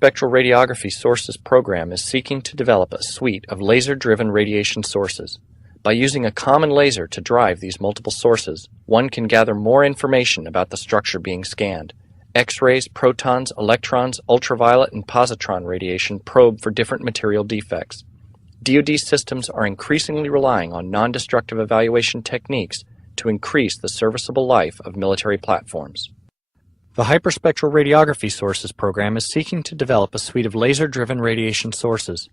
Hyperspectral Radiography Sources program is seeking to develop a suite of laser-driven radiation sources. By using a common laser to drive these multiple sources, one can gather more information about the structure being scanned. X-rays, protons, electrons, ultraviolet, and positron radiation probe for different material defects. DoD systems are increasingly relying on non-destructive evaluation techniques to increase the serviceable life of military platforms. The Hyperspectral Radiography Sources program is seeking to develop a suite of laser-driven radiation sources.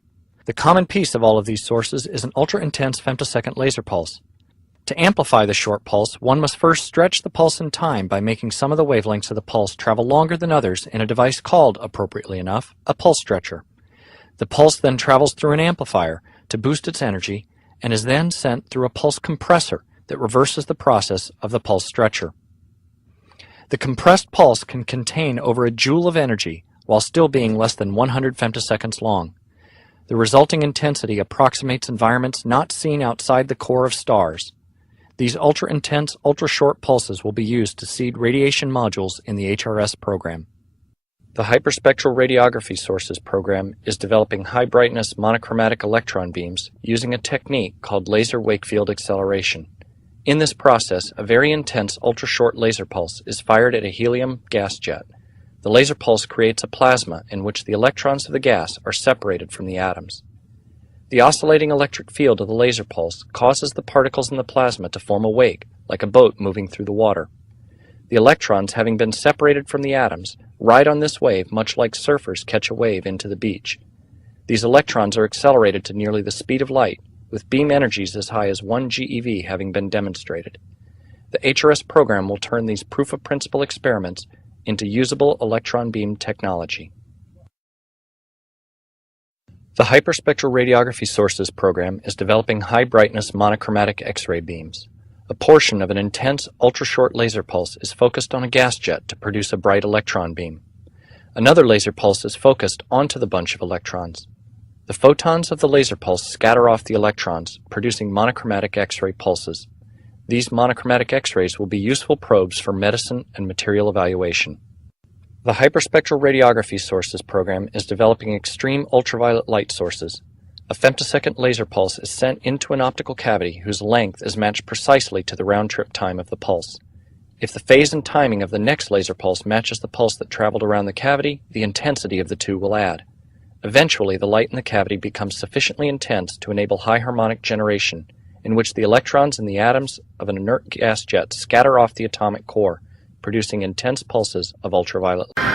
The common piece of all of these sources is an ultra-intense femtosecond laser pulse. To amplify the short pulse, one must first stretch the pulse in time by making some of the wavelengths of the pulse travel longer than others in a device called, appropriately enough, a pulse stretcher. The pulse then travels through an amplifier to boost its energy and is then sent through a pulse compressor that reverses the process of the pulse stretcher. The compressed pulse can contain over a joule of energy while still being less than 100 femtoseconds long. The resulting intensity approximates environments not seen outside the core of stars. These ultra-intense, ultra-short pulses will be used to seed radiation modules in the HRS program. The Hyperspectral Radiography Sources program is developing high-brightness monochromatic electron beams using a technique called laser wake-field acceleration. In this process, a very intense ultra-short laser pulse is fired at a helium gas jet. The laser pulse creates a plasma in which the electrons of the gas are separated from the atoms. The oscillating electric field of the laser pulse causes the particles in the plasma to form a wake, like a boat moving through the water. The electrons, having been separated from the atoms, ride on this wave much like surfers catch a wave into the beach. These electrons are accelerated to nearly the speed of light, with beam energies as high as 1 GeV having been demonstrated. The HRS program will turn these proof-of-principle experiments into usable electron beam technology. The Hyperspectral Radiography Sources program is developing high-brightness monochromatic X-ray beams. A portion of an intense, ultra-short laser pulse is focused on a gas jet to produce a bright electron beam. Another laser pulse is focused onto the bunch of electrons. The photons of the laser pulse scatter off the electrons, producing monochromatic X-ray pulses. These monochromatic X-rays will be useful probes for medicine and material evaluation. The Hyperspectral Radiography Sources program is developing extreme ultraviolet light sources. A femtosecond laser pulse is sent into an optical cavity whose length is matched precisely to the round-trip time of the pulse. If the phase and timing of the next laser pulse matches the pulse that traveled around the cavity, the intensity of the two will add. Eventually, the light in the cavity becomes sufficiently intense to enable high harmonic generation, in which the electrons in the atoms of an inert gas jet scatter off the atomic core, producing intense pulses of ultraviolet light.